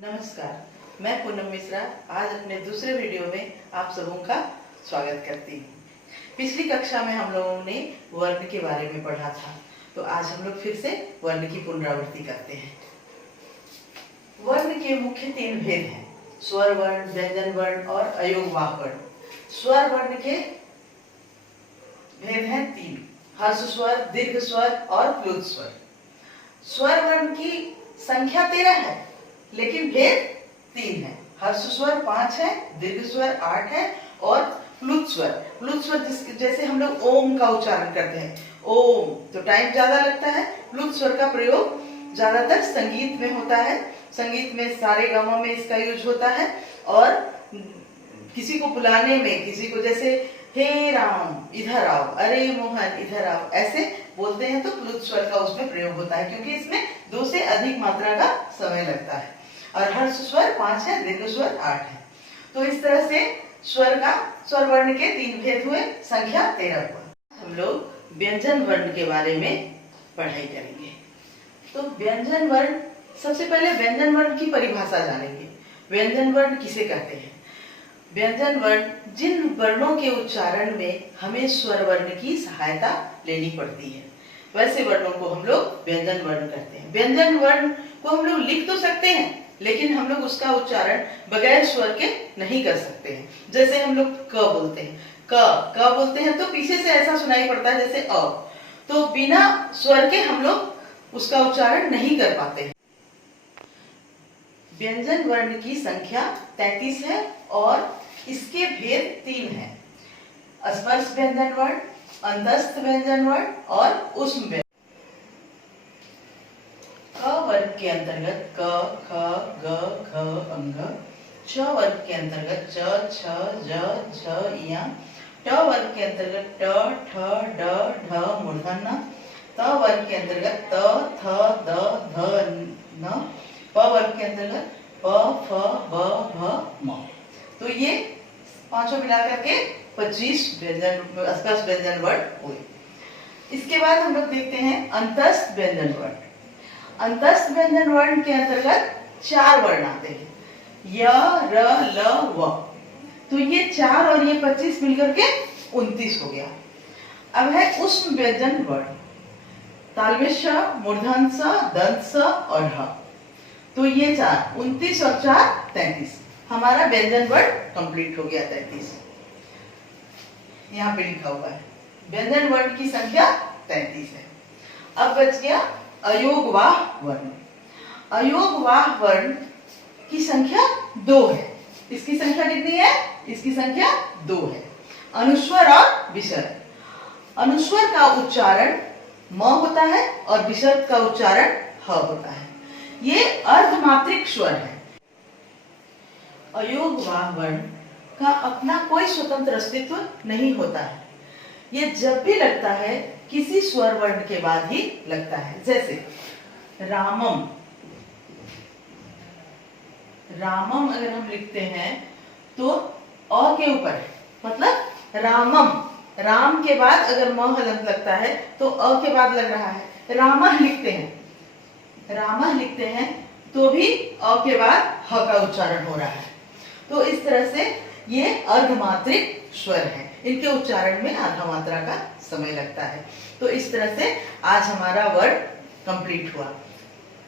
नमस्कार, मैं पूनम मिश्रा आज अपने दूसरे वीडियो में आप सबों का स्वागत करती हूँ। पिछली कक्षा में हम लोगों ने वर्ण के बारे में पढ़ा था, तो आज हम लोग फिर से वर्ण की पुनरावृत्ति करते हैं। वर्ण के मुख्य तीन भेद हैं, स्वर वर्ण, व्यंजन वर्ण और अयोगवाह वर्ण। स्वर वर्ण के भेद हैं तीन, हर्ष स्वर, दीर्घ स्वर और प्लुत स्वर। स्वर वर्ण की संख्या 13 है, लेकिन भेद 3 है। हर्ष स्वर 5 है, दीर्घ स्वर 8 है और प्लुत स्वर जैसे हम लोग ओम का उच्चारण करते हैं, ओम तो टाइम ज्यादा लगता है। प्लुत स्वर का प्रयोग ज्यादातर संगीत में होता है, संगीत में सारे गामों में इसका यूज होता है। और किसी को बुलाने में, किसी को जैसे हे राम इधर आओ, अरे मोहन इधर आओ, ऐसे बोलते हैं तो प्लुत स्वर का उसमें प्रयोग होता है, क्योंकि इसमें 2 से अधिक मात्रा का समय लगता है। और हर्ष स्वर 5 है, दीर्घ स्वर 8 है। तो इस तरह से स्वर वर्ण के 3 भेद हुए, संख्या 13 हुआ। हम लोग व्यंजन वर्ण के बारे में पढ़ाई करेंगे। तो व्यंजन वर्ण, सबसे पहले व्यंजन वर्ण की परिभाषा जानेंगे। व्यंजन वर्ण किसे कहते हैं? व्यंजन वर्ण जिन वर्णों के उच्चारण में हमें स्वर वर्ण की सहायता लेनी पड़ती है, वैसे वर्णों को हम लोग व्यंजन वर्ण कहते हैं। व्यंजन वर्ण को हम लोग लिख तो सकते हैं, लेकिन हम लोग उसका उच्चारण बगैर स्वर के नहीं कर सकते हैं। जैसे हम लोग क बोलते हैं, क बोलते हैं तो पीछे से ऐसा सुनाई पड़ता है जैसे अ, तो बिना स्वर के हम लोग उसका उच्चारण नहीं कर पाते हैं। व्यंजन वर्ण की संख्या 33 है और इसके भेद 3 हैं, स्पर्श व्यंजन वर्ण, अंतस्थ व्यंजन वर्ण और ऊष्म व्यंजन। क वर्ग के अंतर्गत क, ख, ग, घ, अंग। छ वर्ग के अंतर्गत च, छ, ज, झ, य। ट वर्ग के अंतर्गत ट, ठ, ड, ढ, मूर्धन्य। त वर्ग के अंतर्गत त, थ, द, ध, न। प वर्ग के अंतर्गत प, फ, ब, भ, म। तो ये पांचों मिलाकर के 25 स्पर्श व्यंजन वर्ण हुए। इसके बाद हम लोग देखते हैं अंतस्थ व्यंजन वर्ण। अंतस्थ व्यंजन वर्ण के अंतर्गत 4 वर्ण आते हैं, य, र, ल, व। तो ये 4 और ये 25 मिलकर के 29 हो गया। अब है ऊष्म व्यंजन वर्ण, तालव्य श, मूर्धन्य स, दंत स और ह। तो ये 4, 29 और 4 33। हमारा व्यंजन वर्ण कंप्लीट हो गया 33। यहाँ पे लिखा हुआ है व्यंजन वर्ण की संख्या 33 है। अब बच गया अयोगवाह वर्ण। अयोगवाह वर्ण की संख्या 2 है। इसकी संख्या कितनी है? इसकी संख्या 2 है। अनुस्वर और विसर्ग। अनुस्वर का उच्चारण म होता है और विसर्ग का उच्चारण ह होता है। ये अर्धमात्रिक स्वर है। अयोगवाह वर्ण का अपना कोई स्वतंत्र अस्तित्व नहीं होता है। ये जब भी लगता है किसी स्वर वर्ण के बाद ही लगता है। जैसे रामम, रामम अगर हम लिखते हैं तो अ के ऊपर, मतलब रामम, राम के बाद अगर म हलंत लगता है तो अ के बाद लग रहा है। रामह लिखते हैं, रामह लिखते हैं तो भी अ के बाद ह का उच्चारण हो रहा है। तो इस तरह से ये अर्धमात्रिक स्वर हैं, इनके उच्चारण में आधा मात्रा का समय लगता है। तो इस तरह से आज हमारा वर्ड कंप्लीट हुआ।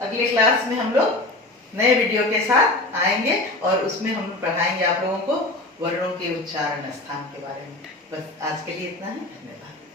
अगले क्लास में हम लोग नए वीडियो के साथ आएंगे और उसमें हम पढ़ाएंगे आप लोगों को वर्णों के उच्चारण स्थान के बारे में। बस आज के लिए इतना ही, धन्यवाद।